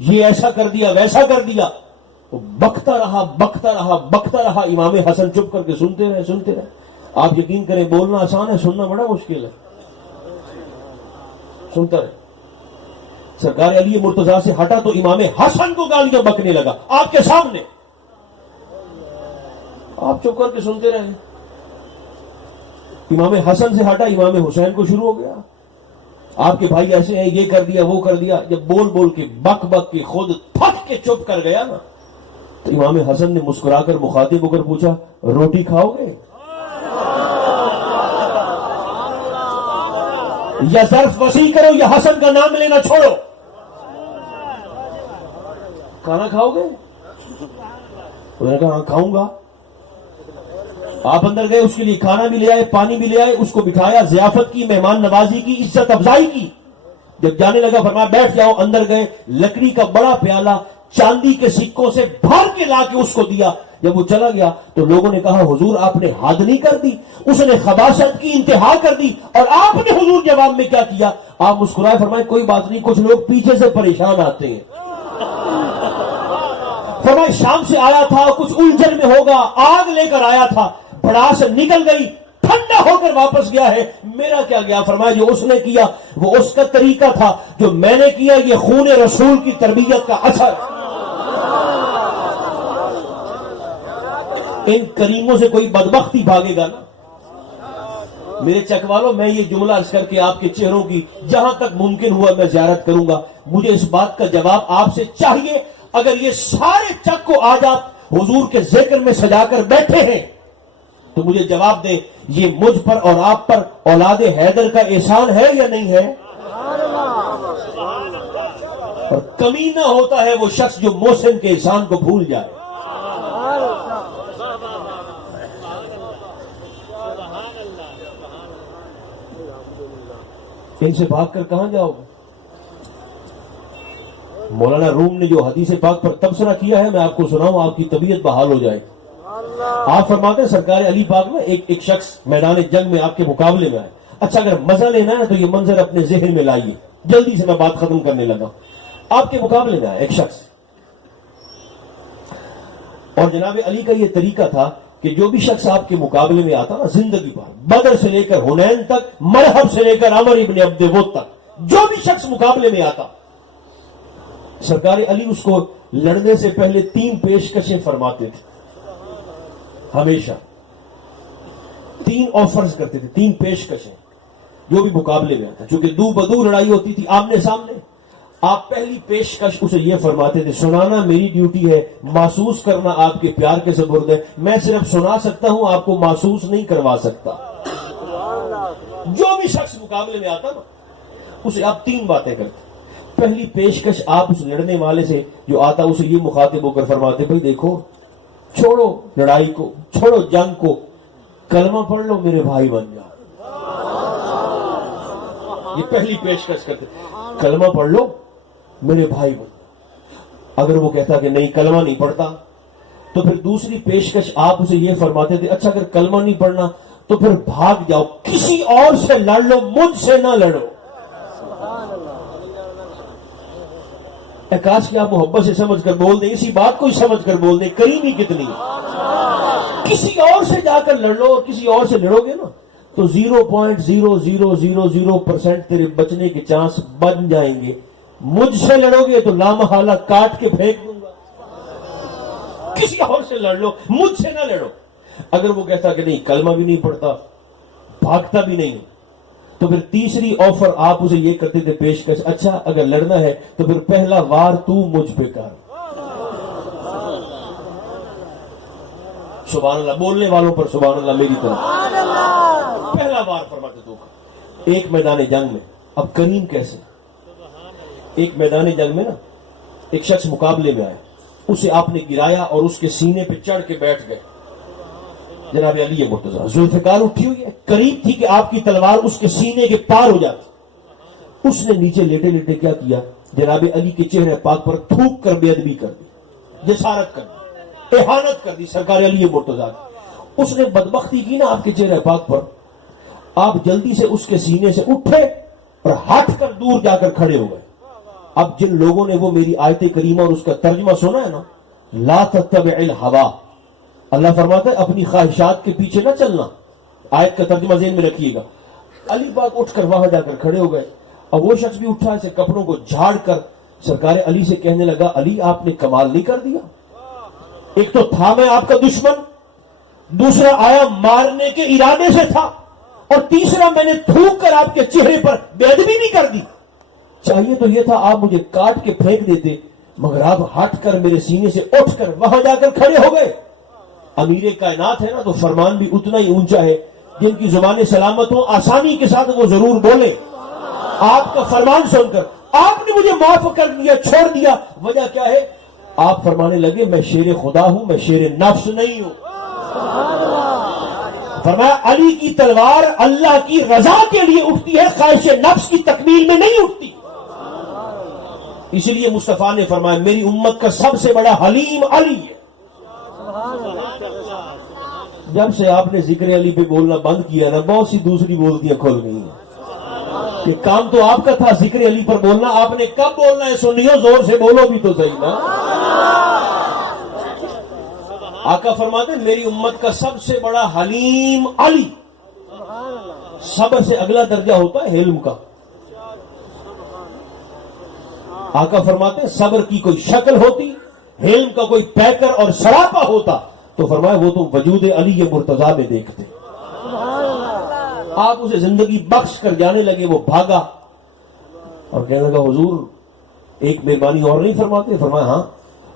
یہ ایسا کر دیا ویسا کر دیا. تو بکتا رہا. امام حسن چپ کر کے سنتے رہے. آپ یقین کریں بولنا آسان ہے, سننا بڑا مشکل ہے. سنتا رہے. سرکار علی مرتضیٰ سے ہٹا تو امام حسن کو گالیاں بکنے لگا آپ کے سامنے. آپ چپ کر کے سنتے رہے. امام حسن سے ہٹا, امام حسین کو شروع ہو گیا. آپ کے بھائی ایسے ہیں, یہ کر دیا وہ کر دیا. جب بول کے بک کے خود تھک کے چپ کر گیا نا, تو امام حسن نے مسکرا کر مخاطب ہو کر پوچھا, روٹی کھاؤ گے یا ظرف وسیع کرو یا حسن کا نام لینا چھوڑو؟ کھانا کھاؤ گے؟ انہوں نے کہا ہاں کھاؤں گا. آپ اندر گئے, اس کے لیے کھانا بھی لے آئے, پانی بھی لے آئے, اس کو بٹھایا, ضیافت کی, مہمان نوازی کی, عزت افزائی کی. جب جانے لگا فرمایا بیٹھ جاؤ. اندر گئے, لکڑی کا بڑا پیالہ چاندی کے سکوں سے بھر کے لا کے اس کو دیا. جب وہ چلا گیا تو لوگوں نے کہا حضور آپ نے حد نہیں کر دی, اس نے خباثت کی انتہا کر دی. اور آپ نے حضور جواب میں کیا کیا؟ آپ مسکرائے, فرمائے کوئی بات نہیں, کچھ لوگ پیچھے سے پریشان آتے ہیں. فرمائے شام سے آیا تھا, کچھ الجھن میں ہوگا, آگ لے کر آیا تھا, بڑاس نکل گئی, ٹھنڈا ہو کر واپس گیا ہے. میرا کیا گیا؟ فرمایا جو اس نے کیا وہ اس کا طریقہ تھا, جو میں نے کیا یہ خون رسول کی تربیت کا اثر. ان کریموں سے کوئی بدبختی بھاگے گا نا. میرے چک والوں, میں یہ جملہ عرض کر کے آپ کے چہروں کی جہاں تک ممکن ہوا میں زیارت کروں گا. مجھے اس بات کا جواب آپ سے چاہیے. اگر یہ سارے چک کو آج آپ حضور کے ذکر میں سجا کر بیٹھے ہیں تو مجھے جواب دیں, یہ مجھ پر اور آپ پر اولاد حیدر کا احسان ہے یا نہیں ہے؟ اور کمینہ ہوتا ہے وہ شخص جو محسن کے احسان کو بھول جائے. ان سے بھاگ کر کہاں جاؤ گے؟ مولانا روم نے جو حدیث پاک پر تبصرہ کیا ہے میں آپ کو سناؤں, آپ کی طبیعت بحال ہو جائے. آپ فرماتے ہیں سرکار علی پاک میں ایک شخص میدان جنگ میں آپ کے مقابلے میں آئے. اچھا اگر مزہ لینا ہے تو یہ منظر اپنے ذہن میں لائیے, جلدی سے میں بات ختم کرنے لگا. آپ کے مقابلے میں آئے ایک شخص, اور جناب علی کا یہ طریقہ تھا کہ جو بھی شخص آپ کے مقابلے میں آتا نا زندگی پر, بدر سے لے کر حنین تک, مرحب سے لے کر عمر ابن عبد ود تک, جو بھی شخص مقابلے میں آتا, سرکار علی اس کو لڑنے سے پہلے 3 پیشکشیں فرماتے تھے. ہمیشہ 3 آفرز کرتے تھے, 3 پیشکشیں جو بھی مقابلے میں آتا. چونکہ دو بدو لڑائی ہوتی تھی آمنے سامنے, آپ پہلی پیشکش اسے یہ فرماتے تھے, سنانا میری ڈیوٹی ہے, محسوس کرنا آپ کے پیار کے سپرد ہے. میں صرف سنا سکتا ہوں, آپ کو محسوس نہیں کروا سکتا. جو بھی شخص مقابلے میں آتا نا اسے آپ 3 باتیں کرتے. پہلی پیشکش آپ اس لڑنے والے سے جو آتا اسے یہ مخاطب ہو کر فرماتے, بھائی دیکھو چھوڑو لڑائی کو, چھوڑو جنگ کو, کلمہ پڑھ لو میرے بھائی بن جاؤ. یہ پہلی پیشکش کرتے, کلمہ پڑھ لو میرے بھائی بن جاؤ. اگر وہ کہتا کہ نہیں کلمہ نہیں پڑھتا تو پھر دوسری پیشکش آپ اسے یہ فرماتے تھے, اچھا اگر کلمہ نہیں پڑھنا تو پھر بھاگ جاؤ, کسی اور سے لڑ لو, مجھ سے نہ لڑو. کاش کہ آپ محبت سے سمجھ کر بول دیں, اسی بات کو ہی سمجھ کر بول دیں, کریمی کتنی ہے. کسی اور سے جا کر لڑ لو, اور کسی اور سے لڑو گے نا تو 0.0000% تیرے بچنے کے چانس بن جائیں گے. مجھ سے لڑو گے تو لامحالہ کاٹ کے پھینک دوں گا. کسی اور سے لڑ لو, مجھ سے نہ لڑو. اگر وہ کہتا کہ نہیں کلمہ بھی نہیں پڑھتا, بھاگتا بھی نہیں, تو پھر تیسری آفر آپ اسے یہ کرتے تھے پیشکش, اچھا اگر لڑنا ہے تو پھر پہلا وار تو مجھ پہ کر. سبحان اللہ, بولنے والوں پر سبحان اللہ میری طرف. پہلا وار فرماتے تو ایک میدان جنگ میں. اب کریم کیسے؟ ایک میدان جنگ میں نا ایک شخص مقابلے میں آیا, اسے آپ نے گرایا اور اس کے سینے پہ چڑھ کے بیٹھ گئے. جناب علی مرتضیٰ ذوالفقار اٹھی ہوئی ہے, قریب تھی کہ آپ کی تلوار اس کے سینے کے پار ہو جاتی. اس نے نیچے لیٹے لیٹے کیا کیا, جناب علی کے چہرے پاک پر تھوک کر بے ادبی کر دی, جسارت کر دی, اہانت کر دی سرکار علی مرتضیٰ کی. اس نے بدبختی کی نا آپ کے چہرے پاک پر. آپ جلدی سے اس کے سینے سے اٹھے اور ہٹ کر دور جا کر کھڑے ہو گئے. اب جن لوگوں نے وہ میری آیت کریمہ اور اس کا ترجمہ سنا ہے نا، لا تتبع الہوا، اللہ فرماتا ہے اپنی خواہشات کے پیچھے نہ چلنا. آیت کا ترجمہ ذہن میں رکھیے گا. علی پاک اٹھ کر وہاں جا کر کھڑے ہو گئے. اب وہ شخص بھی اٹھا، اسے کپڑوں کو جھاڑ کر سرکار علی سے کہنے لگا، علی آپ نے کمال نہیں کر دیا؟ ایک تو تھا میں آپ کا دشمن، دوسرا آیا مارنے کے ارادے سے تھا، اور تیسرا میں نے تھوک کر آپ کے چہرے پر بے ادبی بھی کر دی. چاہیے تو یہ تھا آپ مجھے کاٹ کے پھینک دیتے، مگر آپ ہٹ کر میرے سینے سے اٹھ کر وہاں جا کر کھڑے ہو گئے. امیر کائنات ہے نا، تو فرمان بھی اتنا ہی اونچا ہے. جن کی زبان سلامت ہو آسانی کے ساتھ وہ ضرور بولے. آپ کا فرمان سن کر آپ نے مجھے معاف کر دیا، چھوڑ دیا. وجہ کیا ہے؟ آپ فرمانے لگے میں شیر خدا ہوں، میں شیر نفس نہیں ہوں. فرمایا علی کی تلوار اللہ کی رضا کے لیے اٹھتی ہے، خواہش نفس کی تکمیل میں نہیں اٹھتی. اس لیے مصطفیٰ نے فرمایا میری امت کا سب سے بڑا حلیم علی ہے. جب سے آپ نے ذکر علی پہ بولنا بند کیا نا، بہت سی دوسری بولتیاں کھل گئی ہیں. کہ کام تو آپ کا تھا ذکر علی پر بولنا، آپ نے کب بولنا ہے سنیو، زور سے بولو بھی تو صحیح نا. آقا فرماتے ہیں میری امت کا سب سے بڑا حلیم علی. صبر سے اگلا درجہ ہوتا ہے حلم کا. آقا فرماتے ہیں صبر کی کوئی شکل ہوتی، حلم کا کوئی پیکر اور سراپا ہوتا، تو فرمایا وہ تو وجود علی مرتضیٰ میں دیکھتے. آپ اسے زندگی بخش کر جانے لگے. وہ بھاگا اور کہنے لگا حضور ایک مہربانی اور نہیں فرماتے؟ فرمایا ہاں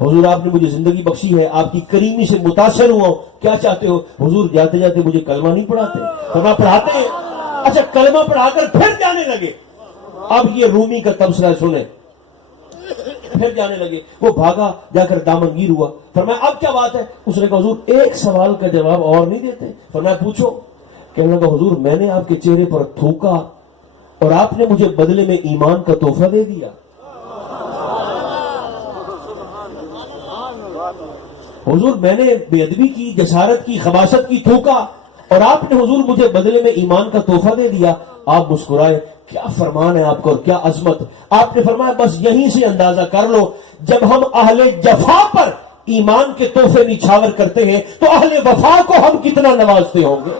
حضور آپ نے مجھے زندگی بخشی ہے، آپ کی کریمی سے متاثر ہوا ہوں، کیا چاہتے ہو؟ حضور جاتے جاتے مجھے کلمہ نہیں پڑھاتے؟ فرمایا پڑھاتے ہیں. اچھا کلمہ پڑھا کر پھر جانے لگے. اب یہ رومی کا تبصرہ سنیں. پھر جانے لگے. وہ بھاگا جا کر دامنگیر ہوا. فرمایا اب کیا بات ہے؟ اس نے کہا حضور ایک سوال کا جواب اور نہیں دیتے؟ فرمایا پوچھو. کہنے لگا حضور میں نے آپ کے چہرے پر تھوکا اور آپ نے مجھے بدلے میں ایمان کا تحفہ دے دیا. حضور میں نے بے ادبی کی، جسارت کی، خباثت کی، تھوکا اور آپ نے حضور مجھے بدلے میں ایمان کا تحفہ دے دیا. آپ مسکرائے. کیا فرمان ہے آپ کا اور کیا عظمت. آپ نے فرمایا بس یہیں سے اندازہ کر لو جب ہم اہل جفا پر ایمان کے تحفے نچھاور کرتے ہیں تو اہل وفا کو ہم کتنا نوازتے ہوں گے.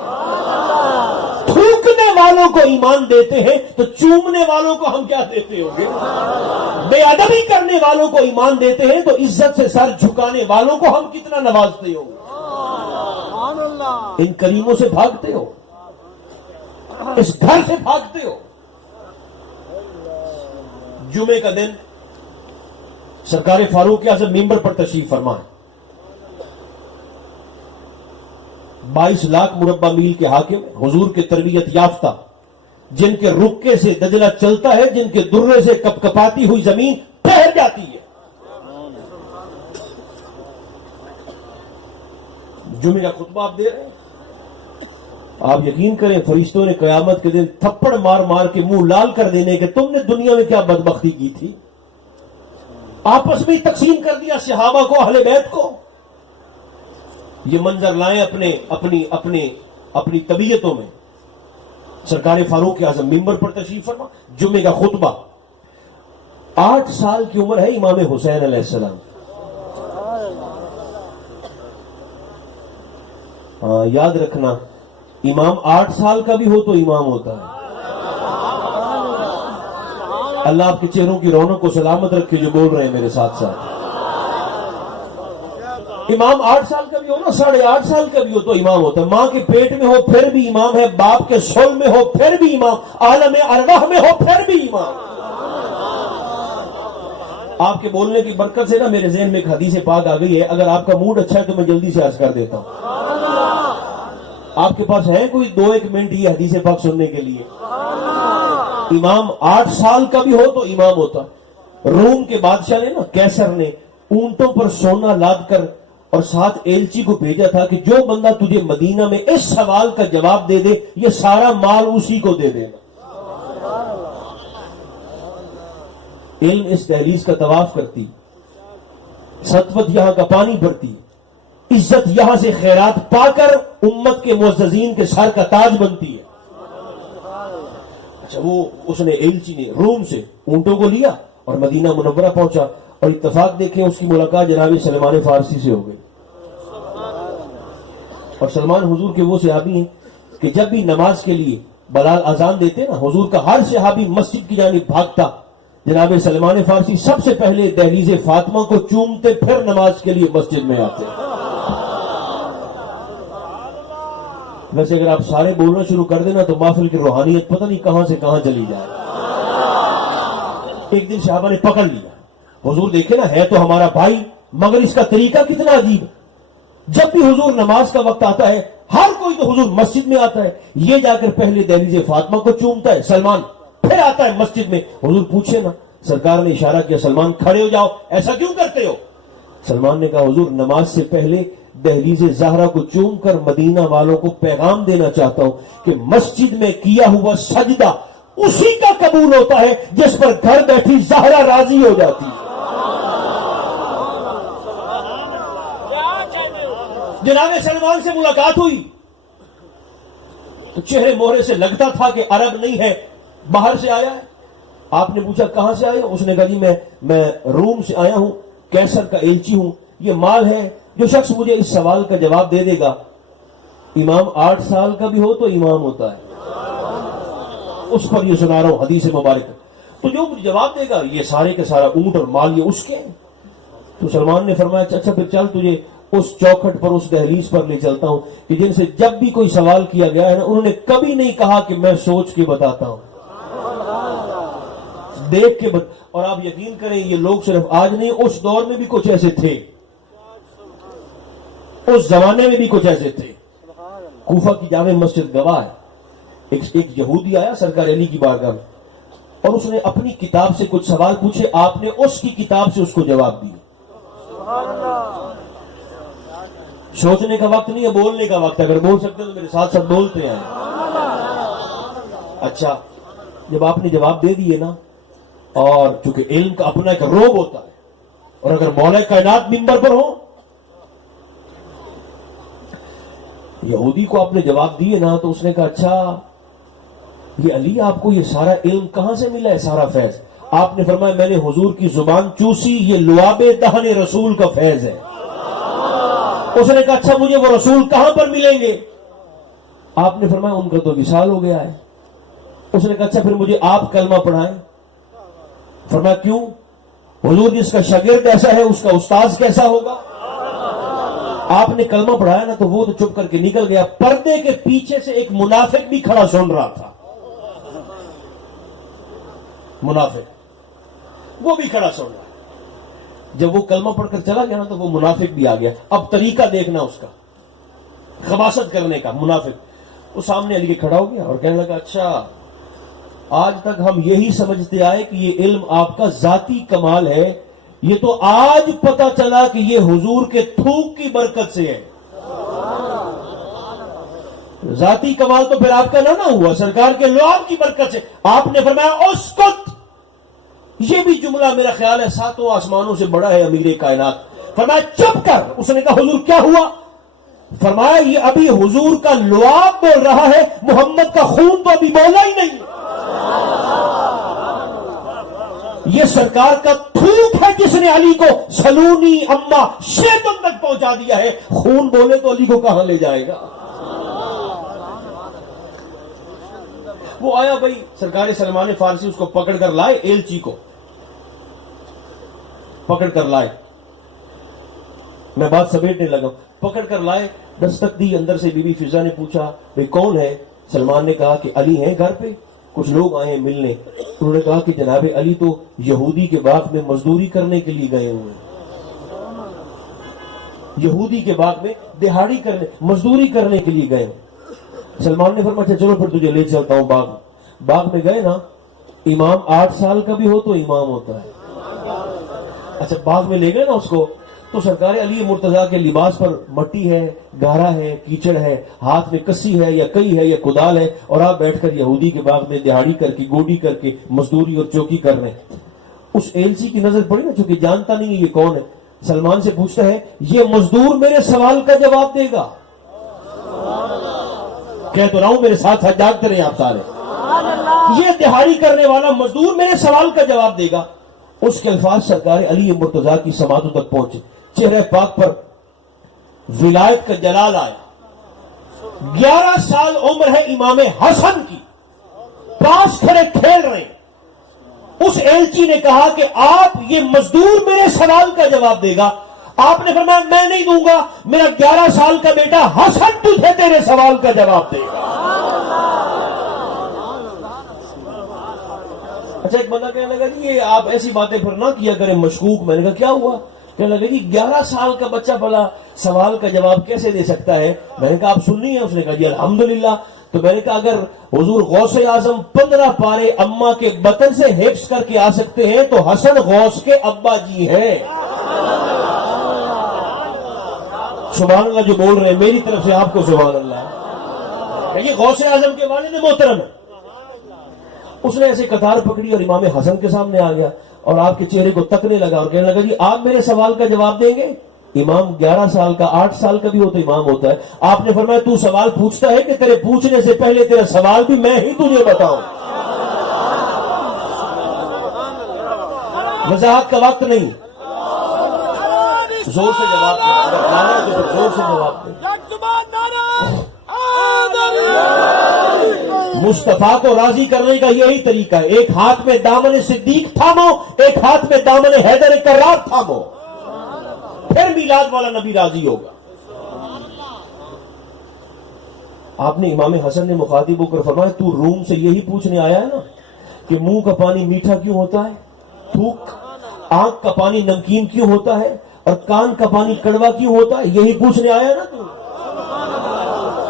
تھوکنے والوں کو ایمان دیتے ہیں تو چومنے والوں کو ہم کیا دیتے ہوں گے. بے ادبی کرنے والوں کو ایمان دیتے ہیں تو عزت سے سر جھکانے والوں کو ہم کتنا نوازتے ہوں گے. ان کریموں سے بھاگتے ہو، اس گھر سے بھاگتے ہو. جمعے کا دن سرکار فاروق اعظم ممبر پر تشریف فرما ہے. 22 لاکھ مربع میل کے حاکم، حضور کے تربیت یافتہ، جن کے رکے سے دجلہ چلتا ہے، جن کے درے سے کپ کپاتی ہوئی زمین ٹھہر جاتی ہے. جمعے کا خطبہ آپ دے رہے ہیں. آپ یقین کریں فرشتوں نے قیامت کے دن تھپڑ مار مار کے منہ لال کر دینے کہ تم نے دنیا میں کیا بدبختی کی تھی. آپس میں تقسیم کر دیا صحابہ کو، اہل بیت کو. یہ منظر لائیں اپنی طبیعتوں میں. سرکار فاروق اعظم ممبر پر تشریف فرما. جمعے کا خطبہ. 8 سال کی عمر ہے امام حسین علیہ السلام. یاد رکھنا امام 8 سال کا بھی ہو تو امام ہوتا ہے. اللہ آپ کے چہروں کی رونق کو سلامت رکھے جو بول رہے ہیں میرے ساتھ ساتھ. امام 8 سال کا بھی ہو نا، 8.5 سال کا بھی ہو تو امام ہوتا ہے. ماں کے پیٹ میں ہو پھر بھی امام ہے، باپ کے سول میں ہو پھر بھی امام، عالم ارواح میں ہو پھر بھی امام. آپ کے بولنے کی برکت سے نا میرے ذہن میں ایک حدیث پاک آ گئی ہے. اگر آپ کا موڈ اچھا ہے تو میں جلدی سے عرض کر دیتا ہوں. آپ کے پاس ہے کوئی 2-1 منٹ یہ حدیث پاک سننے کے لیے؟ امام 8 سال کا بھی ہو تو امام ہوتا. روم کے بادشاہ نے نا کیسر نے اونٹوں پر سونا لاد کر اور ساتھ ایلچی کو بھیجا تھا کہ جو بندہ تجھے مدینہ میں اس سوال کا جواب دے دے یہ سارا مال اسی کو دے دینا. علم اس دہلیز کا طواف کرتی، سطوت یہاں کا پانی بھرتی، عزت یہاں سے خیرات پا کر امت کے معززین کے سر کا تاج بنتی ہے. اچھا وہ اس نے ایلچی نے روم سے اونٹوں کو لیا اور مدینہ منورہ پہنچا، اور اتفاق دیکھیں اس کی ملاقات جناب سلمان فارسی سے ہو گئی. اور سلمان حضور کے وہ صحابی ہیں کہ جب بھی نماز کے لیے بلال اذان دیتے نا، حضور کا ہر صحابی مسجد کی جانب بھاگتا. جناب سلمان فارسی سب سے پہلے دہلیز فاطمہ کو چومتے، پھر نماز کے لیے مسجد میں آتے. ویسے اگر آپ سارے بولنا شروع کر دینا تو محفل کی روحانیت پتہ نہیں کہاں سے کہاں چلی جائے. ایک دن صحابہ نے پکڑ لیا، حضور دیکھے نا ہے تو ہمارا بھائی، مگر اس کا طریقہ کتنا عجیب. جب بھی حضور نماز کا وقت آتا ہے ہر کوئی تو حضور مسجد میں آتا ہے، یہ جا کر پہلے دہلیز فاطمہ کو چومتا ہے سلمان، پھر آتا ہے مسجد میں. حضور پوچھے نا، سرکار نے اشارہ کیا سلمان کھڑے ہو جاؤ، ایسا کیوں کرتے ہو؟ سلمان نے کہا حضور نماز سے پہلے دہلیز زہرا کو چوم کر مدینہ والوں کو پیغام دینا چاہتا ہوں کہ مسجد میں کیا ہوا سجدہ اسی کا قبول ہوتا ہے جس پر گھر بیٹھی زہرا راضی ہو جاتی ہے. جناب سلمان سے ملاقات ہوئی تو چہرے مہرے سے لگتا تھا کہ عرب نہیں ہے، باہر سے آیا ہے. آپ نے پوچھا کہاں سے آئے؟ اس نے کہا جی میں روم سے آیا ہوں، کیسر کا ایلچی ہوں. یہ مال ہے، جو شخص مجھے اس سوال کا جواب دے دے گا. امام 8 سال کا بھی ہو تو امام ہوتا ہے، اس پر یہ سنا رہا ہوں حدیث مبارک. تو جو مجھے جواب دے گا یہ سارے کے سارا اونٹ اور مال یہ اس کے ہیں. تو سلمان نے فرمایا اچھا پھر چل تجھے اس چوکھٹ پر، اس دہلیز پر لے چلتا ہوں کہ جن سے جب بھی کوئی سوال کیا گیا ہے نا انہوں نے کبھی نہیں کہا کہ میں سوچ کے بتاتا ہوں، دیکھ کے اور آپ یقین کریں یہ لوگ صرف آج نہیں، اس دور میں بھی کچھ ایسے تھے، اس زمانے میں بھی کچھ ایسے تھے. کوفہ کی جامع مسجد گواہ ہے، ایک یہودی آیا سرکار علی کی بارگاہ میں اور اس نے اپنی کتاب سے کچھ سوال پوچھے، آپ نے اس کی کتاب سے اس کو جواب دیے. سوچنے کا وقت نہیں ہے، بولنے کا وقت ہے. اگر بول سکتے تو میرے ساتھ ساتھ بولتے ہیں. اچھا جب آپ نے جواب دے دیے نا، اور چونکہ علم کا اپنا ایک روب ہوتا ہے، اور اگر مولا کائنات منبر پر ہو، یہودی کو آپ نے جواب دیے نا تو اس نے کہا اچھا یہ علی آپ کو یہ سارا علم کہاں سے ملا ہے، سارا فیض؟ آپ نے فرمایا میں نے حضور کی زبان چوسی، یہ لعاب دہن رسول کا فیض ہے. اس نے کہا اچھا مجھے وہ رسول کہاں پر ملیں گے؟ آپ نے فرمایا ان کا تو وصال ہو گیا ہے. اس نے کہا اچھا پھر مجھے آپ کلمہ پڑھائیں. فرمایا کیوں؟ حضور جس کا شاگرد ایسا ہے اس کا استاذ کیسا ہوگا؟ آپ نے کلمہ پڑھایا نا تو وہ تو چپ کر کے نکل گیا. پردے کے پیچھے سے ایک منافق بھی کھڑا سن رہا تھا، منافق وہ بھی کھڑا سن رہا. جب وہ کلمہ پڑھ کر چلا گیا نا تو وہ منافق بھی آ گیا. اب طریقہ دیکھنا اس کا خباثت کرنے کا. منافق وہ سامنے علی کے کھڑا ہو گیا اور کہنے لگا اچھا آج تک ہم یہی سمجھتے آئے کہ یہ علم آپ کا ذاتی کمال ہے، یہ تو آج پتا چلا کہ یہ حضور کے تھوک کی برکت سے ہے. ذاتی کمال تو پھر آپ کا نہ ہوا، سرکار کے لعاب کی برکت سے. آپ نے فرمایا اسکت، یہ بھی جملہ میرا خیال ہے 7 آسمانوں سے بڑا ہے امیر کائنات. فرمایا چپ کر. اس نے کہا حضور کیا ہوا؟ فرمایا یہ ابھی حضور کا لعاب بول رہا ہے، محمد کا خون تو ابھی بولا ہی نہیں. یہ سرکار کا تھوک ہے جس نے علی کو سلونی اما شیطن تک پہنچا دیا ہے. خون بولے تو علی کو کہاں لے جائے گا؟ وہ آیا بھائی سرکار سلمان فارسی اس کو پکڑ کر لائے، ایلچی کو پکڑ کر لائے. میں بات سمیٹنے لگا. پکڑ کر لائے، دستک دی، اندر سے بی بی فضا نے پوچھا بھئی کون ہے؟ سلمان نے کہا کہ علی ہیں گھر پہ، کچھ لوگ آئے ہیں ملنے. انہوں نے کہا کہ جناب علی تو یہودی کے باغ میں مزدوری کرنے کے لیے گئے ہوئے ہیں، یہودی کے باغ میں دہاڑی کرنے مزدوری کرنے کے لیے گئے. سلمان نے فرمایا چلو پھر تجھے لے چلتا ہوں باغ. باغ میں گئے نا، امام 8 سال کا بھی ہو تو امام ہوتا ہے. اچھا باغ میں لے گئے نا اس کو، تو سرکار علی مرتضیٰ کے لباس پر مٹی ہے، گہرا ہے، کیچڑ ہے، ہاتھ میں کسی ہے یا کئی ہے یا کدال ہے، اور آپ بیٹھ کر یہودی کے باغ میں دہاڑی کر کے گوڈی کر کے مزدوری اور چوکی کر رہے ہیں. اس ایلچی کی نظر پڑی نا، چونکہ جانتا نہیں ہے یہ کون ہے. سلمان سے پوچھتا ہے یہ مزدور میرے سوال کا جواب دے گا؟ کہہ تو رہا ہوں میرے ساتھ جاگتے رہے آپ سارے. یہ دہاڑی کرنے والا مزدور میرے سوال کا جواب دے گا؟ اس کے الفاظ سرکار علی مرتضیٰ کی سماعتوں تک پہنچے. چہرہ پاک پر ولایت کا جلال آیا. 11 سال عمر ہے امام حسن کی, پاس کھڑے کھیل رہے ہیں. اس ایلچی نے کہا کہ آپ یہ مزدور میرے سوال کا جواب دے گا. آپ نے فرمایا میں نہیں دوں گا, میرا 11 سال کا بیٹا حسن تجھے تیرے سوال کا جواب دے گا. اچھا, ایک بندہ کہنے لگا جی یہ آپ ایسی باتیں پھر نہ کیا کریں مشکوک. میں نے کہا کیا ہوا؟ کہنے لگا جی 11 سال کا بچہ بھلا سوال کا جواب کیسے دے سکتا ہے؟ میں نے کہا آپ سننی ہے؟ اس نے کہا جی الحمدللہ. تو میں نے کہا اگر حضور غوث اعظم 15 پارے اماں کے بطن سے حفظ کر کے آ سکتے ہیں تو حسن غوث کے ابا جی ہیں. سبحان اللہ جو بول رہے ہیں, میری طرف سے آپ کو سبحان اللہ. یہ غوث اعظم کے والد محترم ہے. اس نے ایسے قطار پکڑی اور امام حسن کے سامنے آ گیا اور آپ کے چہرے کو تکنے لگا اور کہنے لگا جی آپ میرے سوال کا جواب دیں گے؟ امام 11 سال کا 8 سال کا بھی ہو تو امام ہوتا ہے. آپ نے فرمایا تو سوال پوچھتا ہے کہ تیرے پوچھنے سے پہلے تیرا سوال بھی میں ہی تجھے بتاؤں. وضاحت کا وقت نہیں, زور سے جواب دیں, زور سے جواب دیں. مصطفیٰ کو راضی کرنے کا یہی طریقہ ہے. ایک ہاتھ میں دامن صدیق تھامو, ایک ہاتھ میں دامن حیدر کرار تھامو, پھر میلاد والا نبی راضی ہوگا. آپ نے امام حسن نے مخاطب ہو کر فرمایا تو روم سے یہی پوچھنے آیا ہے نا کہ منہ کا پانی میٹھا کیوں ہوتا ہے, تھوک, آنکھ کا پانی نمکین کیوں ہوتا ہے اور کان کا پانی کڑوا کیوں ہوتا ہے, یہی پوچھنے آیا ہے نا تو.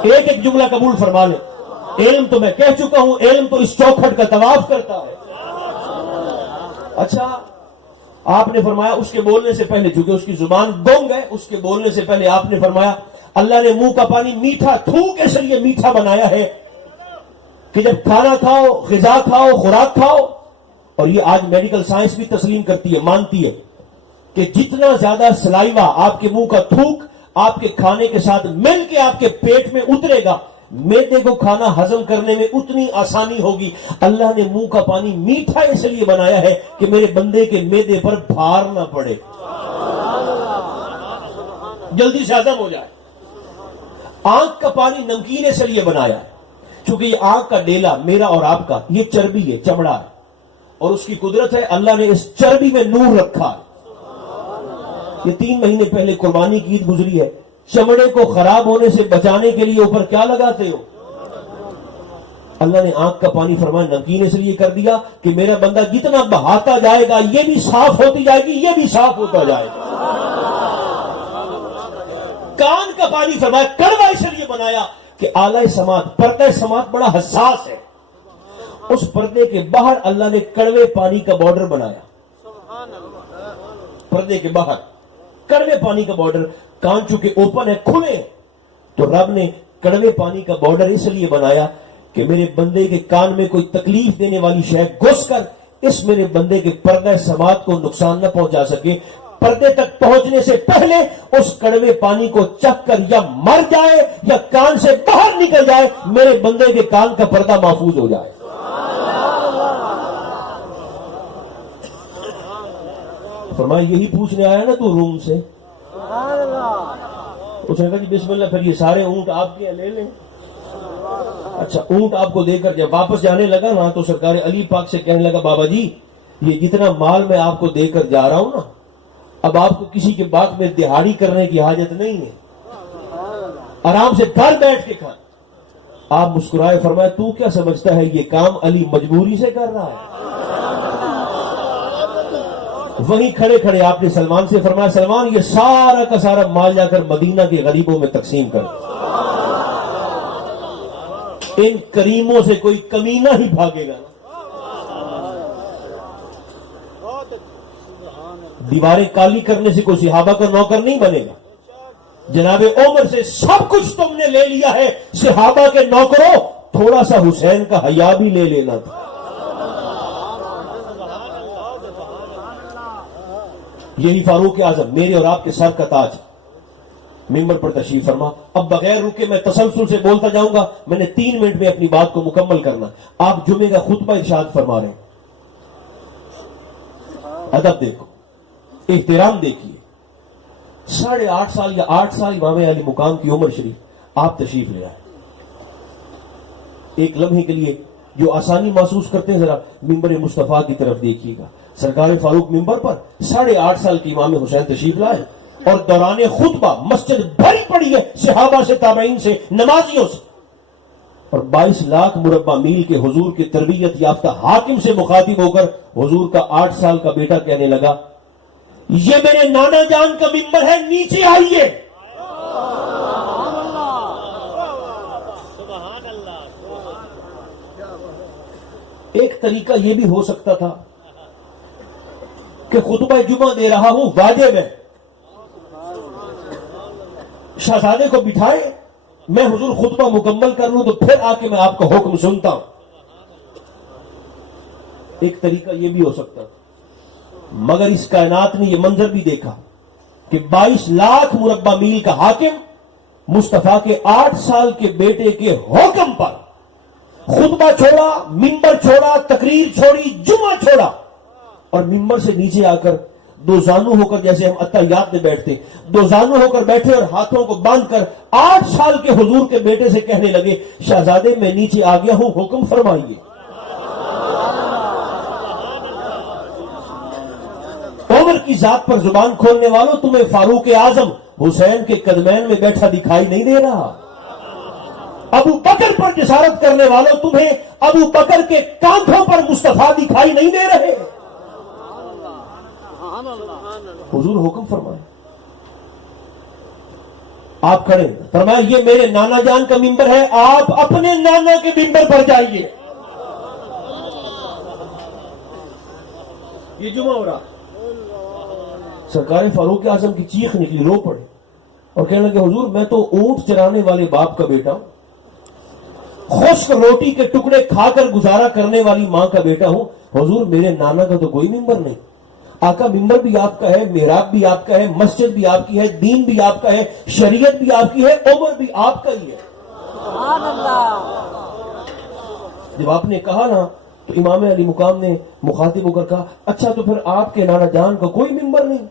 ایک ایک جملہ قبول فرما لے. علم تو میں کہہ چکا ہوں, علم تو اس چوکھٹ کا طواف کرتا ہے. اچھا, آپ نے فرمایا اس کے بولنے سے پہلے, چونکہ اس کی زبان گونگ ہے, اس کے بولنے سے پہلے آپ نے فرمایا اللہ نے منہ کا پانی میٹھا تھوک اس لیے میٹھا بنایا ہے کہ جب کھانا کھاؤ, غذا کھاؤ, خوراک کھاؤ, اور یہ آج میڈیکل سائنس بھی تسلیم کرتی ہے, مانتی ہے کہ جتنا زیادہ سلائیوا آپ کے منہ کا تھوک آپ کے کھانے کے ساتھ مل کے آپ کے پیٹ میں اترے گا, میدے کو کھانا ہضم کرنے میں اتنی آسانی ہوگی. اللہ نے منہ کا پانی میٹھا اس لیے بنایا ہے کہ میرے بندے کے میدے پر بھار نہ پڑے, جلدی سے ہضم ہو جائے. آنکھ کا پانی نمکین اس لیے بنایا ہے چونکہ یہ آنکھ کا ڈیلا میرا اور آپ کا یہ چربی ہے, چمڑا ہے, اور اس کی قدرت ہے اللہ نے اس چربی میں نور رکھا ہے. یہ 3 مہینے پہلے قربانی کی عید گزری ہے, چمڑے کو خراب ہونے سے بچانے کے لیے اوپر کیا لگاتے ہو؟ اللہ نے آنکھ کا پانی فرمایا نمکین اس لیے کر دیا کہ میرا بندہ جتنا بہاتا جائے گا یہ بھی صاف ہوتی جائے گی, یہ بھی صاف ہوتا جائے گا. کان کا پانی فرمایا کڑوا اس لیے بنایا کہ اعلی سماعت, پردہ سماعت بڑا حساس ہے, اس پردے کے باہر اللہ نے کڑوے پانی کا بارڈر بنایا. پردے کے باہر کڑوے پانی کا بارڈر, کان چونکہ اوپن ہے, کھلے, تو رب نے کڑوے پانی کا بارڈر اس لیے بنایا کہ میرے بندے کے کان میں کوئی تکلیف دینے والی شے گھس کر اس میرے بندے کے پردہ سماعت کو نقصان نہ پہنچا سکے. پردے تک پہنچنے سے پہلے اس کڑوے پانی کو چکھ کر یا مر جائے یا کان سے باہر نکل جائے, میرے بندے کے کان کا پردہ محفوظ ہو جائے. فرمایا یہی پوچھنے آیا نا تو روم سے. اس نے کہا جی بسم اللہ, پھر یہ سارے اونٹ آپ کے لے لیں. اچھا, اونٹ آپ کو دے کر جب واپس جانے لگا نا تو سرکار علی پاک سے کہنے لگا بابا جی یہ جتنا مال میں آپ کو دے کر جا رہا ہوں نا, اب آپ کو کسی کے باغ میں دہاڑی کرنے کی حاجت نہیں ہے, آرام سے گھر بیٹھ کے کھا. آپ مسکرائے, فرمایا تو کیا سمجھتا ہے یہ کام علی مجبوری سے کر رہا ہے؟ وہیں کھڑے کھڑے آپ نے سلمان سے فرمایا سلمان یہ سارا کا سارا مال جا کر مدینہ کے غریبوں میں تقسیم کر, ان کریموں سے کوئی کمینہ ہی بھاگے گا. دیواریں کالی کرنے سے کوئی صحابہ کا نوکر نہیں بنے گا. جناب عمر سے سب کچھ تم نے لے لیا ہے, صحابہ کے نوکروں تھوڑا سا حسین کا حیا بھی لے لینا تھا. یہی فاروق اعظم میرے اور آپ کے سر کا تاج, ممبر پر تشریف فرما. اب بغیر رکے میں تسلسل سے بولتا جاؤں گا, میں نے 3 منٹ میں اپنی بات کو مکمل کرنا. آپ جمعے کا خطبہ ارشاد فرما رہے ہیں, ادب دیکھو, احترام دیکھیے. 8.5 سال یا 8 سال امام علی مقام کی عمر شریف, آپ تشریف لے آئے. ایک لمحے کے لیے جو آسانی محسوس کرتے ہیں ذرا ممبر مصطفیٰ کی طرف دیکھیے گا. سرکار فاروق ممبر پر 8.5 سال کے امام حسین تشریف لائے اور دوران خطبہ مسجد بھری پڑی ہے صحابہ سے, تابعین سے, نمازیوں سے, اور 22 لاکھ مربع میل کے حضور کے تربیت یافتہ حاکم سے مخاطب ہو کر حضور کا 8 سال کا بیٹا کہنے لگا, یہ میرے نانا جان کا ممبر ہے, نیچے آئیے. ایک طریقہ یہ بھی ہو سکتا تھا کہ خطبہ جمعہ دے رہا ہوں, واجب ہے, شہزادے کو بٹھائے, میں حضور خطبہ مکمل کر لوں تو پھر آ کے میں آپ کا حکم سنتا ہوں. ایک طریقہ یہ بھی ہو سکتا تھا, مگر اس کائنات نے یہ منظر بھی دیکھا کہ 22 لاکھ مربع میل کا حاکم مصطفیٰ کے 8 سال کے بیٹے کے حکم پر خطبہ چھوڑا, ممبر چھوڑا, تقریر چھوڑی, جمعہ چھوڑا, اور ممبر سے نیچے آ کر دو زانو ہو کر, جیسے ہم اتحیات میں بیٹھتے, دو زانو ہو کر بیٹھے اور ہاتھوں کو باندھ کر 8 سال کے حضور کے بیٹے سے کہنے لگے, شہزادے میں نیچے آ گیا ہوں, حکم فرمائیے. عمر کی ذات پر زبان کھولنے والوں, تمہیں فاروق اعظم حسین کے قدمین میں بیٹھا دکھائی نہیں دے رہا؟ ابو بکر پر جسارت کرنے والوں, تمہیں ابو بکر کے کاندھوں پر مصطفیٰ دکھائی نہیں دے رہے؟ حضور حکم فرمائے, آپ کھڑے, فرمایا یہ میرے نانا جان کا ممبر ہے, آپ اپنے نانا کے ممبر پر جائیے. یہ جمعہ ہو رہا, سرکار فاروق اعظم کی چیخ نکلی, رو پڑے اور کہنے لگے, حضور میں تو اونٹ چرانے والے باپ کا بیٹا ہوں, خشک روٹی کے ٹکڑے کھا کر گزارا کرنے والی ماں کا بیٹا ہوں, حضور میرے نانا کا تو کوئی ممبر نہیں. آقا ممبر بھی آپ کا ہے, محراب بھی آپ کا ہے, مسجد بھی آپ کی ہے, دین بھی آپ کا ہے, شریعت بھی آپ کی ہے, عمر بھی آپ کا ہی ہے. سبحان اللہ. جب آپ نے کہا نا تو امام علی مقام نے مخاطب ہو کر کہا, اچھا تو پھر آپ کے نانا جان کا کوئی ممبر نہیں؟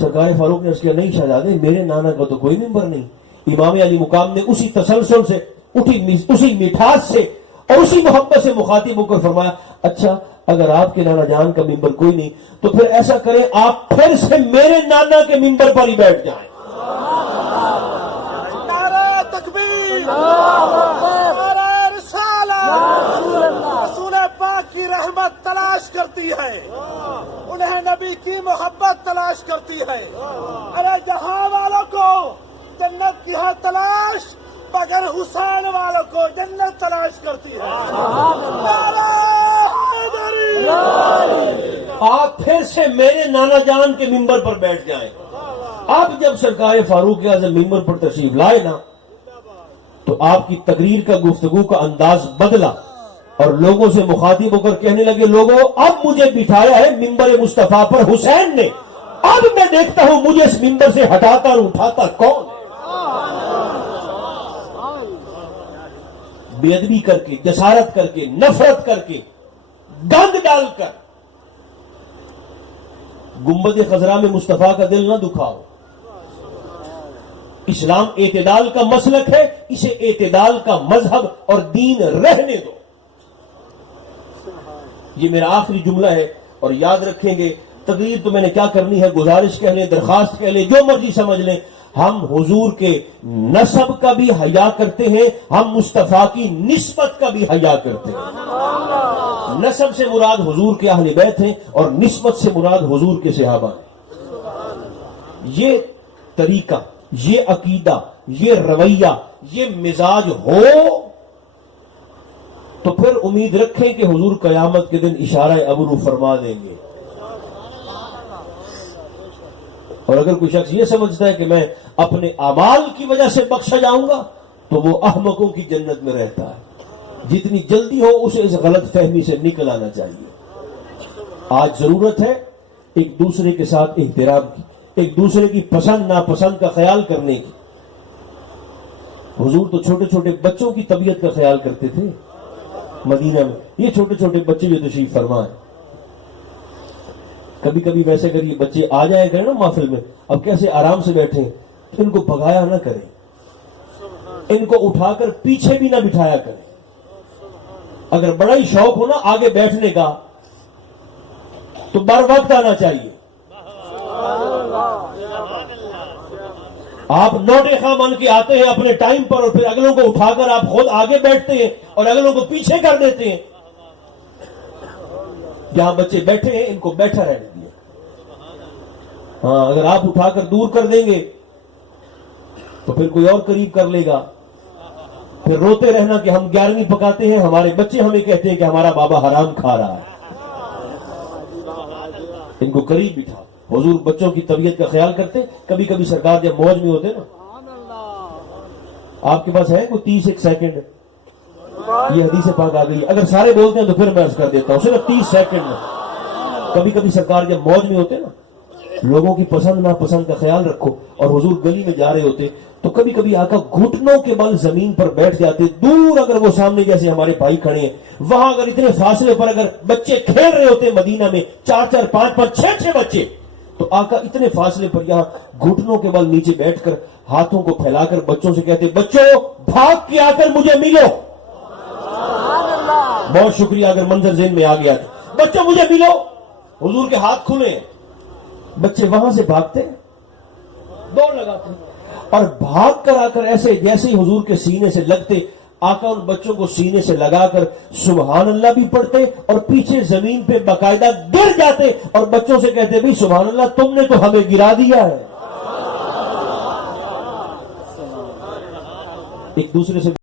سرکار فاروق نے اس کیا, نہیں شہزادے میرے نانا کا تو کوئی ممبر نہیں. امام علی مقام نے اسی تسلسل سے, اسی مٹھاس سے اور اسی محبت سے مخاطب ہو کر فرمایا, اچھا اگر آپ کے نانا جان کا ممبر کوئی نہیں تو پھر ایسا کریں, آپ پھر سے میرے نانا کے ممبر پر ہی بیٹھ جائیں. نعرہ تکبیر, نعرہ رسالت. رسول پاک کی رحمت تلاش کرتی ہے, انہیں نبی کی محبت تلاش کرتی ہے. ارے جہاں والوں کو جنت کی ہے تلاش, مگر حسین والوں کو جنت تلاش کرتی ہے. آپ پھر سے میرے نانا جان کے ممبر پر بیٹھ جائیں. آپ جب سرکار فاروق اعظم ممبر پر تشریف لائے نا تو آپ کی تقریر کا, گفتگو کا انداز بدلا اور لوگوں سے مخاطب ہو کر کہنے لگے, لوگوں اب مجھے بٹھایا ہے ممبر مصطفیٰ پر حسین نے, اب میں دیکھتا ہوں مجھے اس ممبر سے ہٹاتا اور اٹھاتا کون ہے. بے ادبی کر کے, جسارت کر کے, نفرت کر کے, گند ڈال کر گنبد خضرا میں مصطفیٰ کا دل نہ دکھاؤ. اسلام اعتدال کا مسلک ہے, اسے اعتدال کا مذہب اور دین رہنے دو. یہ میرا آخری جملہ ہے اور یاد رکھیں گے, تقریر تو میں نے کیا کرنی ہے, گزارش کہہ لیں, درخواست کہہ لیں, جو مرضی سمجھ لیں. ہم حضور کے نسب کا بھی حیا کرتے ہیں, ہم مصطفیٰ کی نسبت کا بھی حیا کرتے ہیں. نسب سے مراد حضور کے اہل بیت ہیں اور نسبت سے مراد حضور کے صحابہ ہیں. یہ طریقہ, یہ عقیدہ, یہ رویہ, یہ مزاج ہو تو پھر امید رکھیں کہ حضور قیامت کے دن اشارہ ابرو فرما دیں گے. اور اگر کوئی شخص یہ سمجھتا ہے کہ میں اپنے اعمال کی وجہ سے بخشا جاؤں گا تو وہ احمقوں کی جنت میں رہتا ہے. جتنی جلدی ہو اسے اس غلط فہمی سے نکل آنا چاہیے. آج ضرورت ہے ایک دوسرے کے ساتھ احترام کی, ایک دوسرے کی پسند ناپسند کا خیال کرنے کی. حضور تو چھوٹے چھوٹے بچوں کی طبیعت کا خیال کرتے تھے مدینہ میں. یہ چھوٹے چھوٹے بچے جو تشریف فرما ہے, کبھی کبھی ویسے اگر یہ بچے آ جائیں کریں نا محفل میں، اب کیسے آرام سے بیٹھے، تو ان کو بھگایا نہ کریں، ان کو اٹھا کر پیچھے بھی نہ بٹھایا کریں۔ اگر بڑا ہی شوق ہو نا آگے بیٹھنے کا تو بر وقت آنا چاہیے۔ آپ نوٹے خواہ بن کے آتے ہیں اپنے ٹائم پر، اور پھر اگلوں کو اٹھا کر آپ خود آگے بیٹھتے ہیں اور اگلوں کو پیچھے کر دیتے ہیں۔ جہاں بچے بیٹھے ہیں ان کو بیٹھا رہنے دیا۔ ہاں، اگر آپ اٹھا کر دور کر دیں گے تو پھر کوئی اور قریب کر لے گا، پھر روتے رہنا کہ ہم 11ویں پکاتے ہیں، ہمارے بچے ہمیں کہتے ہیں کہ ہمارا بابا حرام کھا رہا ہے۔ ان کو قریب بٹھا۔ حضور بچوں کی طبیعت کا خیال کرتے، کبھی کبھی سرکار جب موج میں ہوتے نا، آپ کے پاس ہے کوئی 30 سیکنڈ، یہ حدیث پاک آ گئی، اگر سارے بولتے ہیں تو پھر میں عرض کر دیتا ہوں، صرف 30 سیکنڈ میں۔ کبھی کبھی سرکار جب موج میں ہوتے نا، لوگوں کی پسند ناپسند کا خیال رکھو، اور حضور گلی میں جا رہے ہوتے تو کبھی کبھی آقا گھٹنوں کے بل زمین پر بیٹھ جاتے، دور اگر وہ سامنے جیسے ہمارے بھائی کھڑے ہیں وہاں اگر اتنے فاصلے پر اگر بچے کھیل رہے ہوتے مدینہ میں 4 5 6 بچے، تو آقا اتنے فاصلے پر یہاں گھٹنوں کے بل نیچے بیٹھ کر ہاتھوں کو پھیلا کر بچوں سے کہتے، بچوں بھاگ کے آ کر مجھے ملو۔ بہت شکریہ اگر منظر ذہن میں آ گیا تو، بچوں مجھے ملو۔ حضور کے ہاتھ کھلے ہیں، بچے وہاں سے بھاگتے، دوڑ لگاتے، اور بھاگ کر آ کر ایسے جیسے ہی حضور کے سینے سے لگتے، آقا ان بچوں کو سینے سے لگا کر سبحان اللہ بھی پڑھتے اور پیچھے زمین پہ باقاعدہ گر جاتے اور بچوں سے کہتے، بھئی سبحان اللہ تم نے تو ہمیں گرا دیا ہے۔ ایک دوسرے سے